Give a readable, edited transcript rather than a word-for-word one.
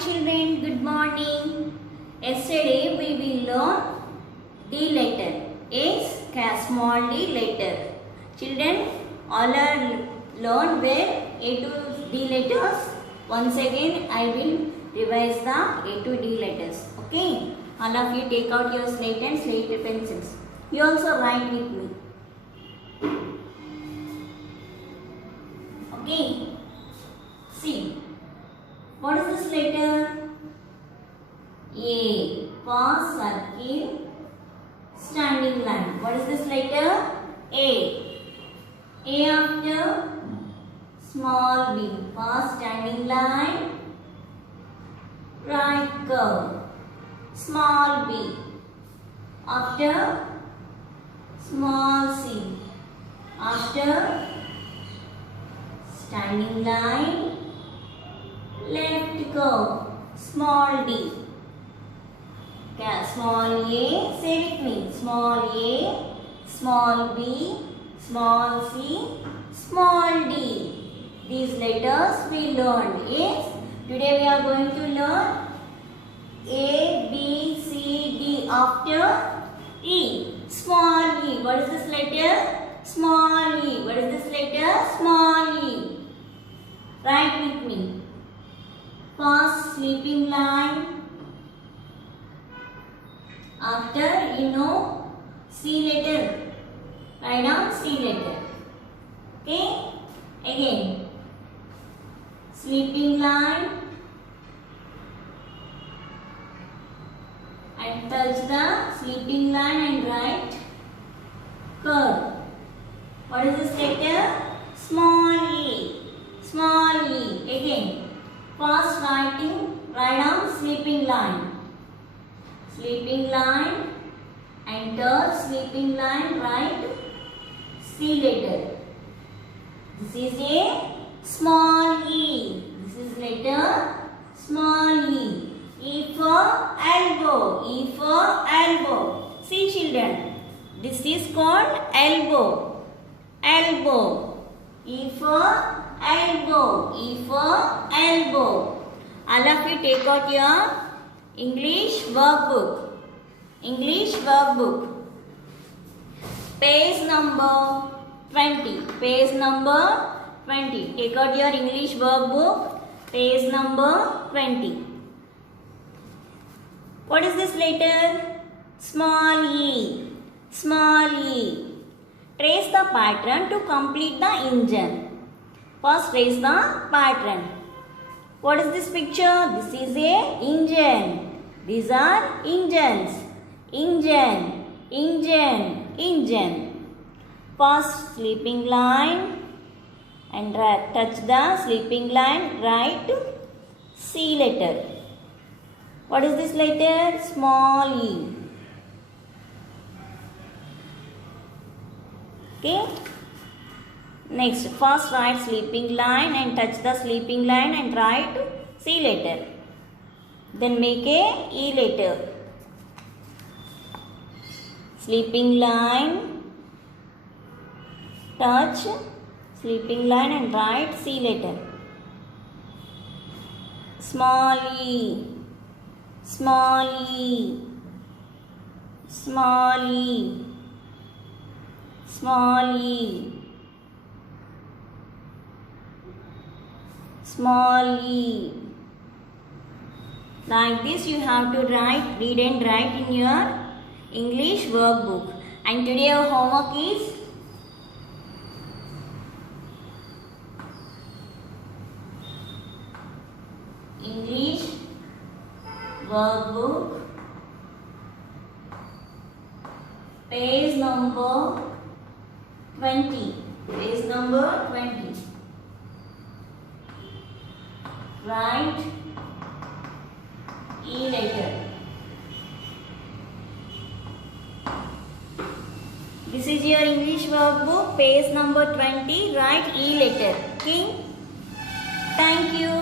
children, good morning. Yesterday we will learn D letter. Is small d letter. Children, all are learned where A to D letters. Once again I will revise the A to D letters. Okay. All of you take out your slate and slate pencils. You also write with me. Okay. See. What is this letter? A. For circle, standing line. What is this letter? A. A after small b. For standing line, right curve. Small b. After small c. After standing line, left curve, small d. Okay, small a, say with me, small a, small b, small c, small d. These letters we learned. Is today we are going to learn A, B, C, D after E. Small e. What is this letter? Small e. What is this letter? Small e. Write with me. First sleeping line. After C letter. Write down C letter. Okay. Again. Sleeping line. And touch the sleeping line and write curve. What is this letter? Small e. Small e. Again. First write down sleeping line. Sleeping line and third sleeping line write C letter. This is a small e. This is letter small e. E for elbow. E for elbow. See children. This is called elbow. Elbow. E for elbow. E for elbow. All of you take out your English workbook. English workbook. Page number 20. Page number 20. Take out your English workbook. Page number 20. What is this letter? Small e. Small e. Trace the pattern to complete the engine. First trace the pattern. What is this picture? This is a engine. These are engines. Engine, engine, engine. First sleeping line and touch the sleeping line, write C letter. What is this letter? Small e. Okay. Next, first write sleeping line and touch the sleeping line and write C letter. Then make a E letter. Sleeping line, touch sleeping line and write C letter. Small e, small e, small e, small e. Small e. Like this you have to read and write in your English workbook. And today our homework is English workbook, page number 20. Page number 20. Write E letter. This is your English workbook, page number 20. Write E letter. Okay. Thank you.